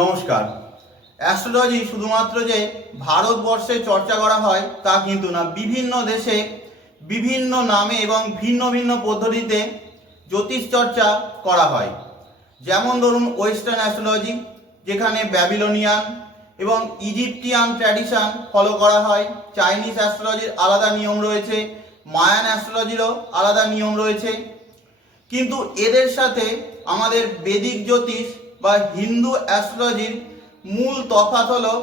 নমস্কার। অ্যাস্ট্রোলজি শুধুমাত্র যে ভারতবর্ষে চর্চা করা হয়, তা কিন্তু না। বিভিন্ন দেশে বিভিন্ন নামে এবং ভিন্ন ভিন্ন পদ্ধতিতে জ্যোতিষ চর্চা করা হয়। যেমন ধরুন ওয়েস্টার্ন অ্যাস্ট্রোলজি, যেখানে ব্যাবিলনিয়ান এবং ইজিপ্টিয়ান ট্র্যাডিশন ফলো করা হয়। চাইনিজ অ্যাস্ট্রোলজির আলাদা নিয়ম রয়েছে, মায়ান অ্যাস্ট্রোলজিরও আলাদা নিয়ম রয়েছে। কিন্তু এদের সাথে আমাদের বেদিক জ্যোতিষ বা হিন্দু অ্যাস্ট্রোলজির মূল তফাত হলো,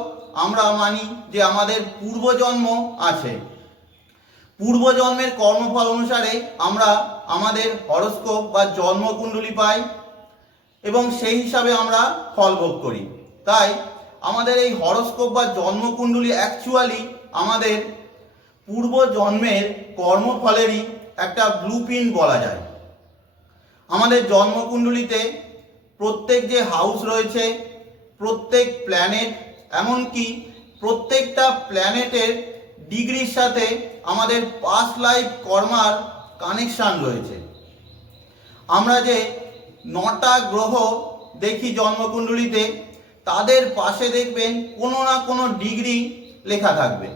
আমরা মানি যে আমাদের পূর্বজন্ম আছে। পূর্বজন্মের কর্মফল অনুসারে আমরা আমাদের হরস্কোপ বা জন্মকুণ্ডলী পাই এবং সেই হিসাবে আমরা ফল ভোগ করি। তাই আমাদের এই হরস্কোপ বা জন্মকুণ্ডলী অ্যাকচুয়ালি আমাদের পূর্বজন্মের কর্মফলেরই একটা ব্লু বলা যায়। আমাদের জন্মকুণ্ডলিতে প্রত্যেক যে হাউস রয়েছে, প্রত্যেক প্ল্যানেট এমনকি প্রত্যেকটা প্ল্যানেটের ডিগ্রির সাথে আমাদের পাস্ট লাইফ কর্মার কানেকশান রয়েছে। আমরা যে নটা গ্রহ দেখি জন্মকুণ্ডলিতে, তাদের পাশে দেখবেন কোনো না কোনো ডিগ্রি লেখা থাকবে।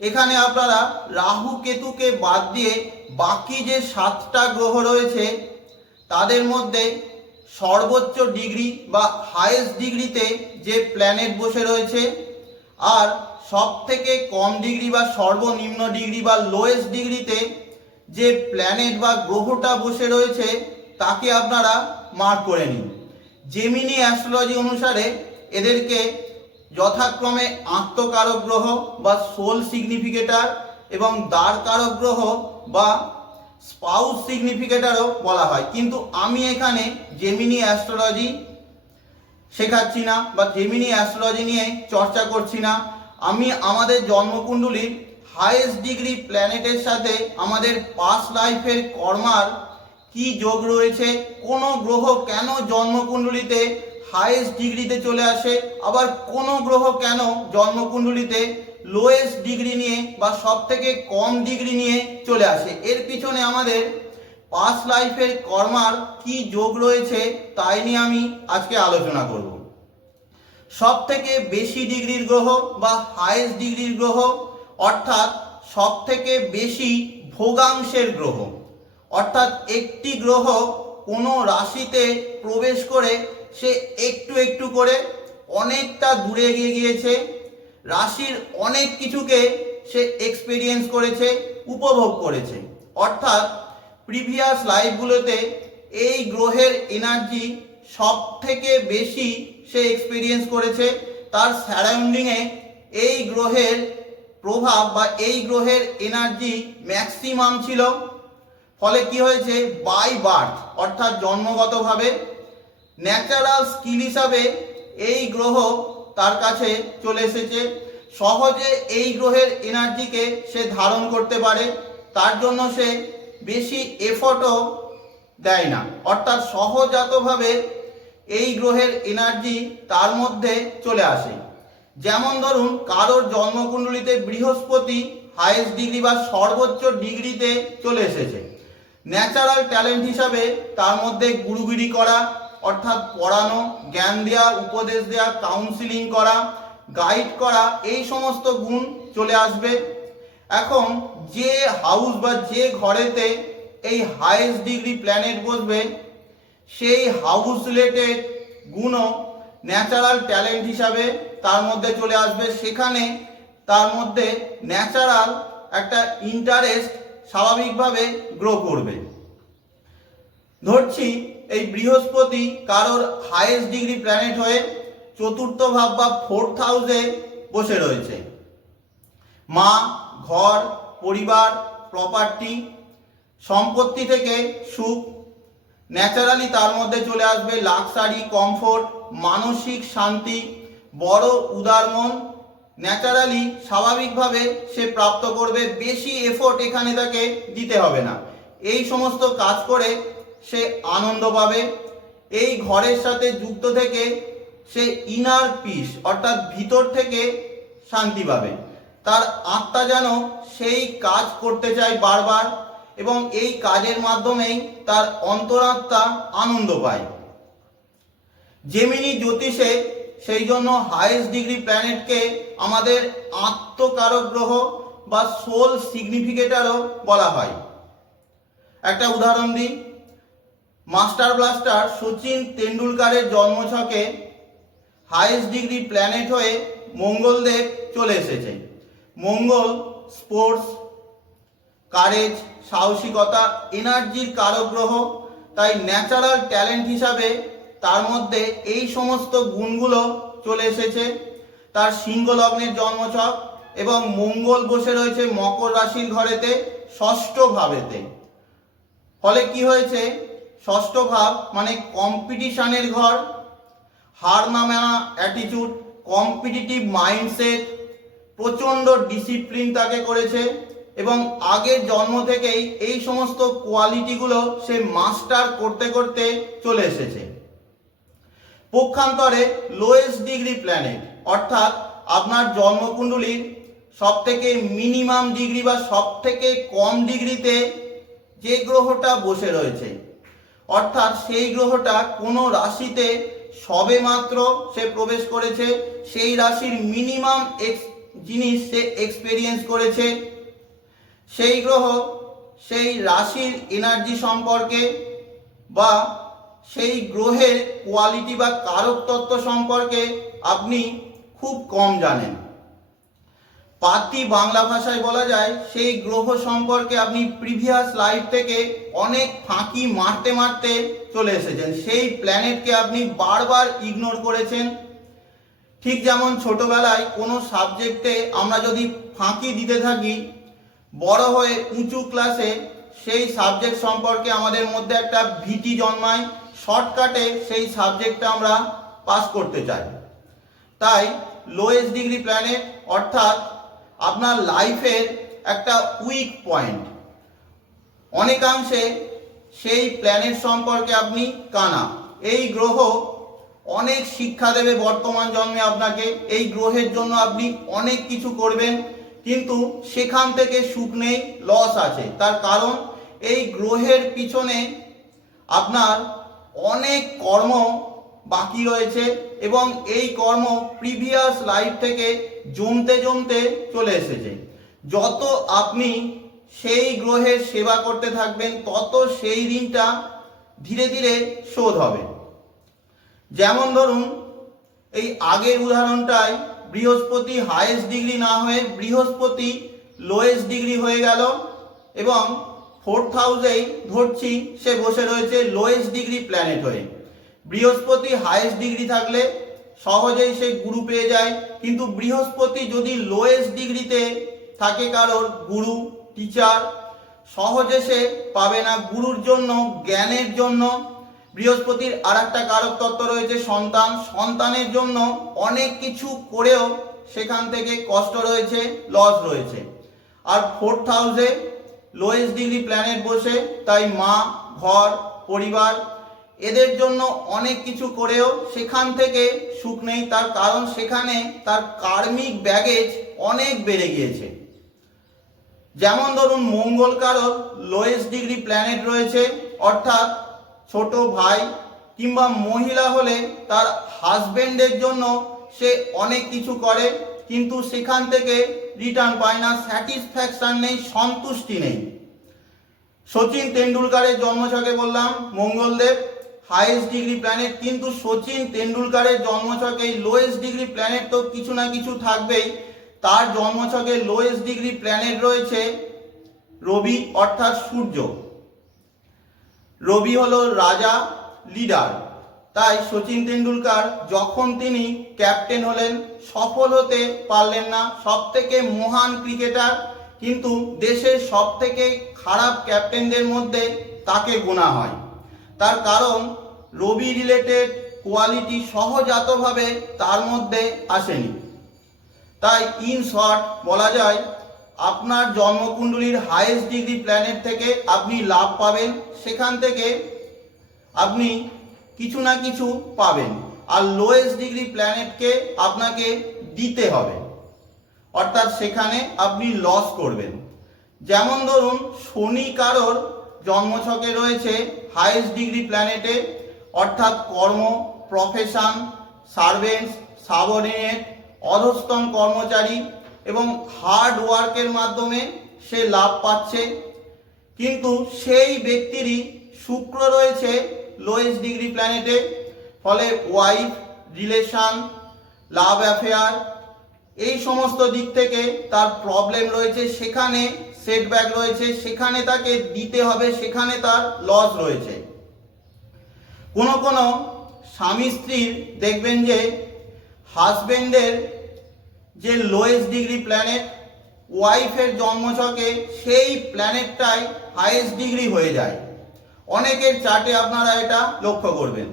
এখানে আপনারা রাহু কেতুকে বাদ দিয়ে বাকি যে সাতটা গ্রহ রয়েছে, তাদের মধ্যে সর্বোচ্চ ডিগ্রি বা হায়েস্ট ডিগ্রিতে যে প্ল্যানেট বসে রয়েছে, আর সব থেকে কম ডিগ্রি বা সর্বনিম্ন ডিগ্রি বা লোয়েস্ট ডিগ্রিতে যে প্ল্যানেট বা গ্রহটা বসে রয়েছে, তাকে আপনারা মার্ক করে নিন। জেমিনি অ্যাস্ট্রোলজি অনুসারে এদেরকে যথাক্রমে আত্মকারক গ্রহ বা সোল সিগনিফিকেটার এবং দ্বারকারক গ্রহ বা স্পাউস সিগনিফিকেটারও বলা হয়। কিন্তু আমি এখানে জেমিনি অ্যাস্ট্রোলজি শেখাচ্ছি না বা জেমিনি অ্যাস্ট্রোলজি নিয়ে চর্চা করছি না। আমি আমাদের জন্মকুণ্ডলীর হায়েস্ট ডিগ্রি প্ল্যানেটের সাথে আমাদের পাস লাইফের কর্মার কি যোগ রয়েছে, কোন গ্রহ কেন জন্মকুণ্ডলিতে হায়েস্ট ডিগ্রিতে চলে আসে, আবার কোন গ্রহ কেন জন্মকুণ্ডলিতে লোয়েস্ট ডিগ্রি নিয়ে বা সব থেকে কম ডিগ্রি নিয়ে চলে আসে। এর পিছনে আমাদের পাস লাইফের কর্মার কি যোগ রয়েছে তাই নিয়ে আমি আজকে আলোচনা করব। সব থেকে বেশি ডিগ্রির গ্রহ বা হায়েস্ট ডিগ্রির গ্রহ অর্থাৎ সব থেকে বেশি ভোগাংশের গ্রহ। অর্থাৎ একটি গ্রহ কোনো রাশিতে প্রবেশ করে সে একটু একটু করে অনেকটা দূরে এগিয়ে গিয়েছে রাশির অনেক কিছুকে সে এক্সপিরিয়েন্স করেছে, উপভোগ করেছে। অর্থাৎ প্রিভিয়াস লাইফগুলোতে এই গ্রহের এনার্জি সব থেকে বেশি সে এক্সপিরিয়েন্স করেছে। তার সারাউন্ডিংয়ে এই গ্রহের প্রভাব বা এই গ্রহের এনার্জি ম্যাক্সিমাম ছিল। ফলে কি হয়েছে? বাই বার্থ অর্থাৎ জন্মগতভাবে। ন্যাচারাল স্কিল হিসাবে এই গ্রহ তার কাছে চলে এসেছে। সহজে এই গ্রহের এনার্জিকে সে ধারণ করতে পারে, তার জন্য সে বেশি এফর্টও দেয় না। অর্থাৎ সহজাতভাবে এই গ্রহের এনার্জি তার মধ্যে চলে আসে। যেমন ধরুন, কারোর জন্মকুণ্ডলিতে বৃহস্পতি হাইয়েস্ট ডিগ্রি বা সর্বোচ্চ ডিগ্রিতে চলে এসেছে। ন্যাচারাল ট্যালেন্ট হিসাবে তার মধ্যে গুরুগিরি করা অর্থাৎ পড়ানো, জ্ঞান দেওয়া উপদেশ দেওয়া কাউন্সিলিং করা গাইড করা, এই সমস্ত গুণ চলে আসবে। এখন যে হাউস বা যে ঘরেতে এই হায়েস্ট ডিগ্রি প্ল্যানেট বসবে, সেই হাউস রিলেটেড গুণও ন্যাচারাল ট্যালেন্ট হিসাবে তার মধ্যে চলে আসবে। সেখানে তার মধ্যে ন্যাচারাল একটা ইন্টারেস্ট স্বাভাবিকভাবে গ্রো করবে। ধরছি বৃহস্পতি কারোর হায়েস্ট ডিগ্রি প্ল্যানেট হয়ে চতুর্থ ভাব বা ফোর্থ হাউসে বসে রয়েছে। মা, ঘর, পরিবার প্রপার্টি সম্পত্তি থেকে সুখ। ন্যাচারালি তার মধ্যে চলে আসবে লাক্সারি কমফোর্ট মানসিক শান্তি, বড় উদার মন। ন্যাচারালি স্বাভাবিকভাবে সে প্রাপ্ত করবে, বেশি এফোর্ট এখানে তাকে দিতে হবে না। এই সমস্ত কাজ করে সে আনন্দ পাবে। এই ঘরের সাথে যুক্ত থেকে সে ইনার পিস অর্থাৎ ভিতর থেকে শান্তি পাবে। তার আত্মা যেন সেই কাজ করতে চায় বারবার এবং এই কাজের মাধ্যমেই তার অন্তরাত্মা আনন্দ পায়। জেমিনি জ্যোতিষে সেই জন্য হায়েস্ট ডিগ্রি প্ল্যানেটকে আমাদের আত্মকারক গ্রহ বা সোল সিগনিফিকেটারও বলা হয়। একটা উদাহরণ দিই। মাস্টার ব্লাস্টার সচিন তেন্ডুলকারের জন্মছকে হাইয়েস্ট ডিগ্রি প্ল্যানেট হয়ে মঙ্গলদেব চলে এসেছে। মঙ্গল স্পোর্টস কারেজ সাহসিকতা এনার্জির কারক গ্রহ তাই ন্যাচারাল ট্যালেন্ট হিসাবে তার মধ্যে এই সমস্ত গুণগুলো চলে এসেছে। তার সিংহ লগ্নের জন্মছক এবং মঙ্গল বসে রয়েছে মকর রাশির ঘরেতে, ষষ্ঠ ভাবেতে। ফলে কি হয়েছে? ষষ্ঠ ভাব মানে কম্পিটিশনের ঘর। হার না মানা অ্যাটিটিউড কম্পিটিটিভ মাইন্ডসেট প্রচণ্ড ডিসিপ্লিন তাকে করেছে এবং আগের জন্ম থেকেই এই সমস্ত কোয়ালিটিগুলো সে মাস্টার করতে করতে চলে এসেছে। পক্ষান্তরে লোয়েস্ট ডিগ্রি প্ল্যানেট অর্থাৎ আপনার জন্মকুণ্ডলীর সব থেকে মিনিমাম ডিগ্রি বা সব থেকে কম ডিগ্রিতে যে গ্রহটা বসে রয়েছে। অর্থাৎ সেই গ্রহটা কোনো রাশিতে সবে মাত্র সে প্রবেশ করেছে, সেই রাশির মিনিমাম এক্স জিনিস সে এক্সপেরিয়েন্স করেছে। সেই গ্রহ সেই রাশির এনার্জি সম্পর্কে বা সেই গ্রহের কোয়ালিটি বা কারক তত্ত্ব সম্পর্কে আপনি খুব কম জানেন। পাতি বাংলা ভাষায় বলা যায়, সেই গ্রহ সম্পর্কে আপনি প্রিভিয়াস লাইফ থেকে অনেক ফাঁকি মারতে মারতে চলে এসেছেন। সেই প্ল্যানেটকে আপনি বারবার ইগনোর করেছেন। ঠিক যেমন ছোটবেলায় কোনো সাবজেক্টে আমরা যদি ফাঁকি দিতে থাকি, বড় হয়ে উঁচু ক্লাসে সেই সাবজেক্ট সম্পর্কে আমাদের মধ্যে একটা ভীতি জন্মায় শর্টকাটে সেই সাবজেক্টটা আমরা পাস করতে চাই। তাই লোয়েস্ট ডিগ্রি প্ল্যানেট অর্থাৎ আপনার লাইফের একটা উইক পয়েন্ট অনেকাংশে সেই প্ল্যানেট সম্পর্কে আপনি কানা। এই গ্রহ অনেক শিক্ষা দেবে বর্তমান জন্মে আপনাকে। এই গ্রহের জন্য আপনি অনেক কিছু করবেন, কিন্তু সেখান থেকে সুখ নেই লস আছে। তার কারণ, এই গ্রহের পিছনে আপনার অনেক কর্ম বাকি রয়েছে এবং এই কর্ম প্রিভিয়াস লাইফ থেকে জমতে জমতে চলে এসেছে। যত আপনি সেই গ্রহের সেবা করতে থাকবেন, তত সেই ঋণটা ধীরে ধীরে শোধ হবে। যেমন ধরুন, এই আগের উদাহরণটায় বৃহস্পতি হাইয়েস্ট ডিগ্রি না হয়ে বৃহস্পতি লোয়েস্ট ডিগ্রি হয়ে গেল এবং ফোর্থ হাউসেই ধরছি, সে বসে রয়েছে লোয়েস্ট ডিগ্রি প্ল্যানেট হয়ে। বৃহস্পতি হাইয়েস্ট ডিগ্রি থাকলে সহজেই সে গুরু পেয়ে যায়। কিন্তু বৃহস্পতি যদি লোয়েস্ট ডিগ্রিতে থাকে কারোর, গুরু টিচার সহজে সে পাবে না গুরুর জন্য, জ্ঞানের জন্য। বৃহস্পতির আর একটা কারক তত্ত্ব রয়েছে সন্তান। সন্তানের জন্য অনেক কিছু করেও সেখান থেকে কষ্ট রয়েছে লস রয়েছে। আর ফোর্থ হাউসে লোয়েস্ট ডিগ্রি প্ল্যানেট বসে, তাই মা, ঘর, পরিবার এদের জন্য অনেক কিছু করেও সেখান থেকে সুখ নেই। তার কারণ সেখানে তার কার্মিক ব্যাগেজ অনেক বেড়ে গিয়েছে। যেমন ধরুন মঙ্গল কারক লোয়েস্ট ডিগ্রি প্ল্যানেট রয়েছে, অর্থাৎ ছোট ভাই কিংবা মহিলা হলে তার হাজবেন্ডের জন্য সে অনেক কিছু করে, কিন্তু সেখান থেকে রিটার্ন পায় না স্যাটিসফ্যাকশন নেই, সন্তুষ্টি নেই। সচিন তেন্ডুলকারের জন্মছকে বললাম, মঙ্গলদেব হাইয়েস্ট ডিগ্রি প্ল্যানেট কিন্তু সচিন তেন্ডুলকারের জন্মছকে লোয়েস্ট ডিগ্রি প্ল্যানেট তো কিছু না কিছু থাকবেই। তার জন্মছকে লোয়েস্ট ডিগ্রি প্ল্যানেট রয়েছে রবি, অর্থাৎ সূর্য। রবি হলো রাজা লিডার তাই সচিন তেন্ডুলকার যখন তিনি ক্যাপ্টেন হলেন, সফল হতে পারলেন না সব থেকে মহান ক্রিকেটার কিন্তু দেশের সব থেকে খারাপ ক্যাপ্টেনদের মধ্যে তাকে গোনা হয়। তার কারণ রবি রিলেটেড কোয়ালিটি সহজাতভাবে তার মধ্যে আসেনি। তাই ইন শর্ট বলা যায়, আপনার জন্মকুণ্ডলীর হাইয়েস্ট ডিগ্রি প্ল্যানেট থেকে আপনি লাভ পাবেন, সেখান থেকে আপনি কিছু না কিছু পাবেন। আর লোয়েস্ট ডিগ্রি প্ল্যানেটকে আপনাকে দিতে হবে। অর্থাৎ সেখানে আপনি লস করবেন। যেমন ধরুন, শনি কারোর জন্মছকে রয়েছে হাইয়েস্ট ডিগ্রি প্ল্যানেটে অর্থাৎ কর্ম প্রফেশন সার্ভেন্টস সাবঅর্ডিনেট অধস্তন কর্মচারী এবং হার্ড ওয়ার্কের মাধ্যমে সে লাভ পাচ্ছে। কিন্তু সেই ব্যক্তিরই শুক্র রয়েছে লোয়েস্ট ডিগ্রি প্ল্যানেটে ফলে ওয়াইফ রিলেশন লাভ অ্যাফেয়ার এই সমস্ত দিক থেকে তার প্রবলেম রয়েছে। সেখানে সেটব্যাক রয়েছে, সেখানে তাকে দিতে হবে, সেখানে তার লস রয়েছে। কোনো কোনো স্বামী স্ত্রীর দেখবেন যে হাজবেন্ডের যে লোয়েস্ট ডিগ্রি প্ল্যানেট ওয়াইফের জন্মছকে সেই প্ল্যানেটটাই হাইয়েস্ট ডিগ্রি হয়ে যায়। অনেকের চার্টে আপনারা এটা লক্ষ্য করবেন।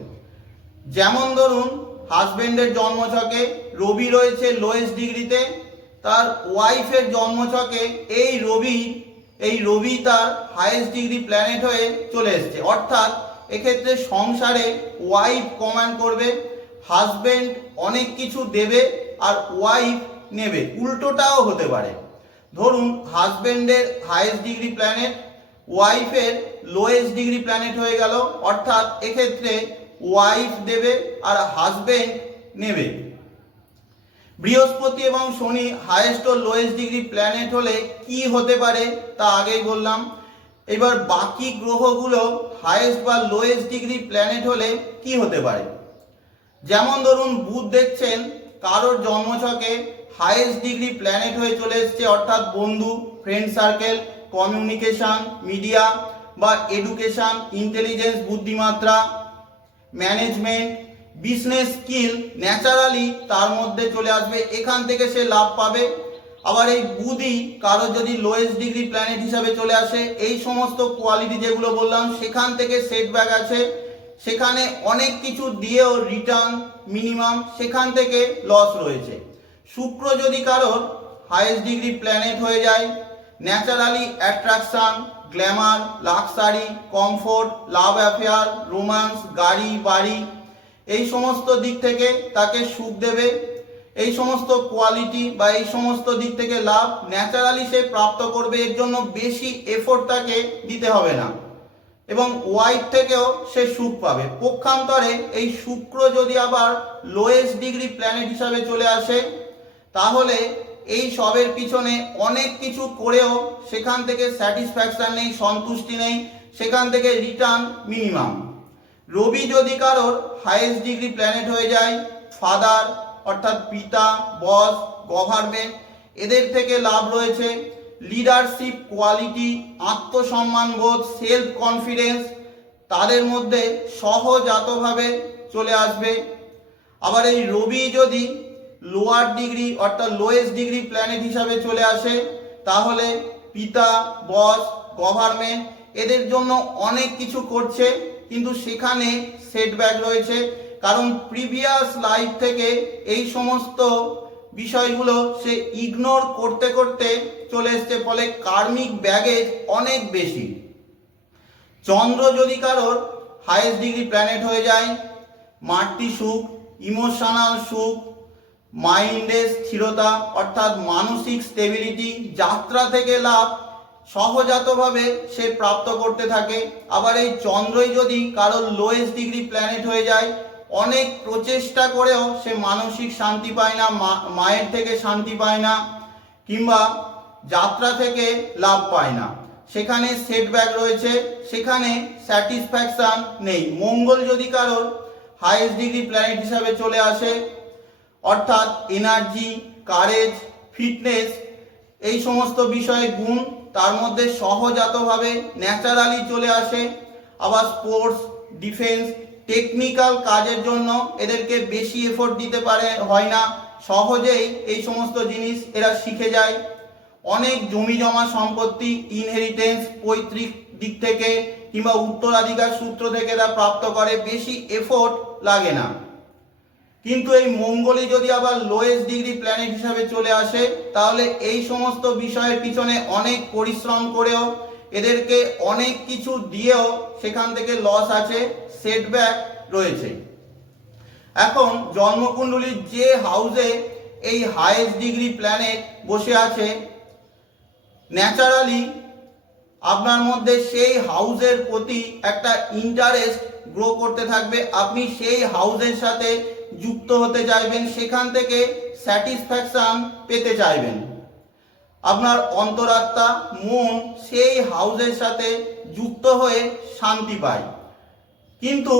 যেমন ধরুন, হাজবেন্ডের জন্মছকে রবি রয়েছে লোয়েস্ট ডিগ্রিতে তার ওয়াইফের জন্মছকে এই রবি এই রবি তার হাইয়েস্ট ডিগ্রি প্ল্যানেট হয়ে চলে এসছে। অর্থাৎ এক্ষেত্রে সংসারে ওয়াইফ কমান্ড করবে হাজবেন্ড অনেক কিছু দেবে আর ওয়াইফ নেবে, উল্টোটাও হতে পারে। ধরুন হাজবেন্ডের হায়েস্ট ডিগ্রি প্ল্যানেট ওয়াইফের লোয়েস্ট ডিগ্রি প্ল্যানেট হয়ে গেল, অর্থাৎ এক্ষেত্রে ওয়াইফ দেবে আর হাজবেন্ড নেবে। বৃহস্পতি এবং শনি হায়েস্ট ও লোয়েস্ট ডিগ্রি প্ল্যানেট হলে কি হতে পারে তা আগেই বললাম। এবার বাকি গ্রহগুলো হাইয়েস্ট বা লোয়েস্ট ডিগ্রি প্ল্যানেট হলে কি হতে পারে? যেমন ধরুন বুধ দেখছেন, কারোর জন্মছকে হাইয়েস্ট ডিগ্রি প্ল্যানেট হয়ে চলে এসছে, অর্থাৎ বন্ধু ফ্রেন্ড সার্কেল কমিউনিকেশন মিডিয়া বা এডুকেশন ইন্টেলিজেন্স বুদ্ধিমাত্রা ম্যানেজমেন্ট বিজনেস স্কিল ন্যাচারালি তার মধ্যে চলে আসবে, এখান থেকে সে লাভ পাবে। আবার এই বুধই কারও যদি লোয়েস্ট ডিগ্রি প্ল্যানেট হিসাবে চলে আসে, এই সমস্ত কোয়ালিটি যেগুলো বললাম, সেখান থেকে সেটব্যাক আছে। সেখানে অনেক কিছু দিয়েও রিটার্ন মিনিমাম সেখান থেকে লস রয়েছে। শুক্র যদি কারোর হায়েস্ট ডিগ্রি প্ল্যানেট হয়ে যায় naturally attraction glamour luxury comfort love affair romance গাড়ি, বাড়ি, এই সমস্ত দিক থেকে তাকে সুখ দেবে। এই সমস্ত কোয়ালিটি বা এই সমস্ত দিক থেকে লাভ ন্যাচারালি সে প্রাপ্ত করবে, এর জন্য বেশি এফোর্ট তাকে দিতে হবে না। এবং ওয়াইফ থেকেও সে সুখ পাবে। পক্ষান্তরে এই শুক্র যদি আবার লোয়েস্ট ডিগ্রি প্ল্যানেট হিসাবে চলে আসে, তাহলে এই সবের পিছনে অনেক কিছু করেও সেখান থেকে স্যাটিসফ্যাকশন নেই, সন্তুষ্টি নেই, সেখান থেকে রিটার্ন মিনিমাম রবি যদি কারোর হায়েস্ট ডিগ্রি প্ল্যানেট হয়ে যায় ফাদার অর্থাৎ পিতা, বস গভর্নমেন্ট এদের থেকে লাভ রয়েছে লিডারশিপ কোয়ালিটি আত্মসম্মান বোধ সেলফ কনফিডেন্স তাদের মধ্যে সহজাতভাবে চলে আসবে। আবার এই রবি যদি লোয়ার ডিগ্রি অর্থাৎ লোয়েস্ট ডিগ্রি প্ল্যানেট হিসাবে চলে আসে, তাহলে পিতা, বস গভর্নমেন্ট এদের জন্য অনেক কিছু করছে, কিন্তু সেখানে সেটব্যাক রয়েছে। কারণ প্রিভিয়াস লাইফ থেকে এই সমস্ত বিষয়গুলো সে ইগনোর করতে করতে চলে এসছে, ফলে কার্মিক ব্যাগেজ অনেক বেশি। চন্দ্র যদি কারোর হায়েস্ট ডিগ্রি প্ল্যানেট হয়ে যায় মাতৃ সুখ ইমোশনাল সুখ মাইন্ডের স্থিরতা, অর্থাৎ মানসিক স্টেবিলিটি যাত্রা থেকে লাভ, সহজাতভাবে সে প্রাপ্ত করতে থাকে। আবার এই চন্দ্রই যদি কারোর লোয়েস্ট ডিগ্রি প্ল্যানেট হয়ে যায় অনেক প্রচেষ্টা করেও সে মানসিক শান্তি পায় না মায়ের থেকে শান্তি পায় না, কিংবা যাত্রা থেকে লাভ পায় না। সেখানে সেটব্যাক রয়েছে, সেখানে স্যাটিসফ্যাকশন নেই। মঙ্গল যদি কারোর হাইয়েস্ট ডিগ্রি প্ল্যানেট হিসাবে চলে আসে, অর্থাৎ এনার্জি কারেজ ফিটনেস এই সমস্ত বিষয়ে গুণ, তার মধ্যে সহজাতভাবে ন্যাচারালি চলে আসে। আবার স্পোর্টস ডিফেন্স টেকনিক্যাল কাজের জন্য এদেরকে বেশি এফোর্ট দিতে পারে, হয় না। সহজেই এই সমস্ত জিনিস এরা শিখে যায়। অনেক জমি জমা সম্পত্তি ইনহেরিটেন্স পৈতৃক দিক থেকে কিংবা উত্তরাধিকার সূত্র থেকে এরা প্রাপ্ত করে, বেশি এফোর্ট লাগে না। কিন্তু এই মঙ্গলই যদি আবার লোয়েস্ট ডিগ্রি প্ল্যানেট হিসাবে চলে আসে, তাহলে এই সমস্ত বিষয়ের পিছনে অনেক পরিশ্রম করেও এদেরকে অনেক কিছু দিয়েও সেখান থেকে লস আছে। সেটব্যাক রয়েছে। এখন জন্মকুণ্ডলীর যে হাউসে এই হায়েস্ট ডিগ্রি প্ল্যানেট বসে আছে ন্যাচারালি আপনার মধ্যে সেই হাউসের প্রতি একটা ইন্টারেস্ট গ্রো করতে থাকবে। আপনি সেই হাউসের সাথে যুক্ত হতে চাইবেন, সেখান থেকে স্যাটিসফ্যাকশন পেতে চাইবেন। আপনার অন্তরাত্মা, মন সেই হাউসের সাথে যুক্ত হয়ে শান্তি পায়। কিন্তু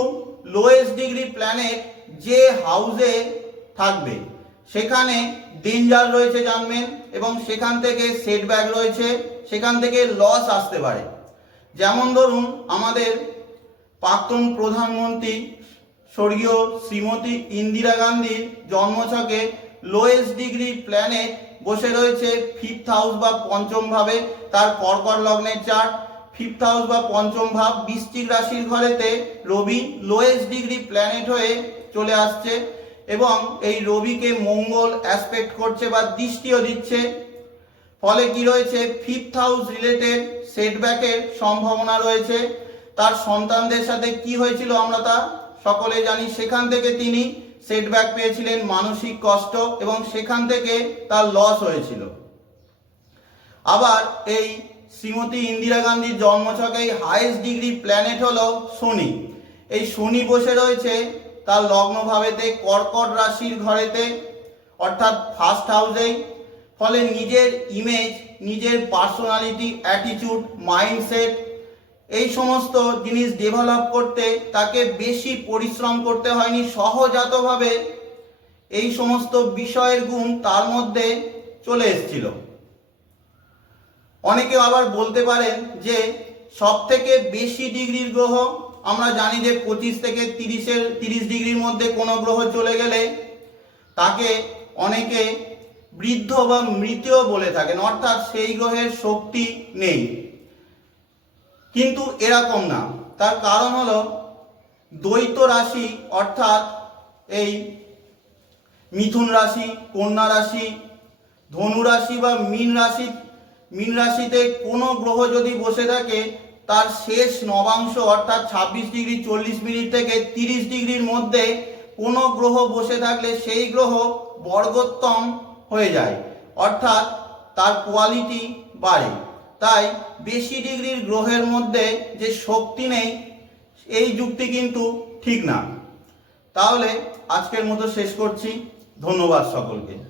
লোয়েস্ট ডিগ্রি প্ল্যানেট যে হাউসে থাকবে, সেখানে ডেঞ্জার রয়েছে জানবেন এবং সেখান থেকে সেটব্যাক রয়েছে, সেখান থেকে লস আসতে পারে। যেমন ধরুন আমাদের প্রাক্তন প্রধানমন্ত্রী স্বর্গীয় শ্রীমতী ইন্দিরা গান্ধীর জন্মছকে লোয়েস্ট ডিগ্রি প্ল্যানেট বসে রয়েছে ফিফথ হাউস বা পঞ্চমভাবে তার কর্কট লগ্নের চার্ট ফিফথ হাউস বা পঞ্চম ভাব বৃশ্চিক রাশির ঘরেতে রবি লোয়েস্ট ডিগ্রি প্ল্যানেট হয়ে চলে আসছে এবং এই রবিকে মঙ্গল অ্যাসপেক্ট করছে বা দৃষ্টিও দিচ্ছে। ফলে কি রয়েছে? ফিফথ হাউস রিলেটেড সেটব্যাকের সম্ভাবনা রয়েছে। তার সন্তানদের সাথে কি হয়েছিল আমরা তা সকলে জানি। সেখান থেকে তিনি সেটব্যাক পেয়েছিলেন মানসিক কষ্ট এবং সেখান থেকে তার লস হয়েছিল। আবার এই শ্রীমতী ইন্দিরা গান্ধীর জন্মছকে হাইয়েস্ট ডিগ্রি প্ল্যানেট হলো শনি। এই শনি বসে রয়েছে তার লগ্ন ভাবেতে কর্কট রাশির ঘরেতে, অর্থাৎ ফার্স্ট হাউসেই ফলে নিজের ইমেজ নিজের পার্সোনালিটি অ্যাটিটিউড মাইন্ডসেট এই সমস্ত জিনিস ডেভেলপ করতে তাকে বেশি পরিশ্রম করতে হয়নি, সহজাতভাবে এই সমস্ত বিষয়ের গুণ তার মধ্যে চলে এসেছিল। অনেকে আবার বলতে পারেন যে সব থেকে বেশি ডিগ্রির গ্রহ, আমরা জানি যে পঁচিশ থেকে তিরিশের, তিরিশ ডিগ্রির মধ্যে কোনো গ্রহ চলে গেলে তাকে অনেকে বৃদ্ধ বা মৃতও বলে থাকেন, অর্থাৎ সেই গ্রহের শক্তি নেই। কিন্তু এরকম না। তার কারণ হলো দ্বৈত রাশি, অর্থাৎ এই মিথুন রাশি, কন্যা রাশি, ধনু রাশি বা মীন রাশি মীন রাশিতে কোনো গ্রহ যদি বসে থাকে, তার শেষ নবাংশ অর্থাৎ ছাব্বিশ ডিগ্রি চল্লিশ মিনিট থেকে তিরিশ ডিগ্রির মধ্যে কোনো গ্রহ বসে থাকলে সেই গ্রহ বর্গোত্তম হয়ে যায়। অর্থাৎ তার কোয়ালিটি বাড়ে। তাই বেশি ডিগ্রির গ্রহের মধ্যে যে শক্তি নেই, এই যুক্তি কিন্তু ঠিক না। তাহলে আজকের মতো শেষ করছি। ধন্যবাদ সকলকে।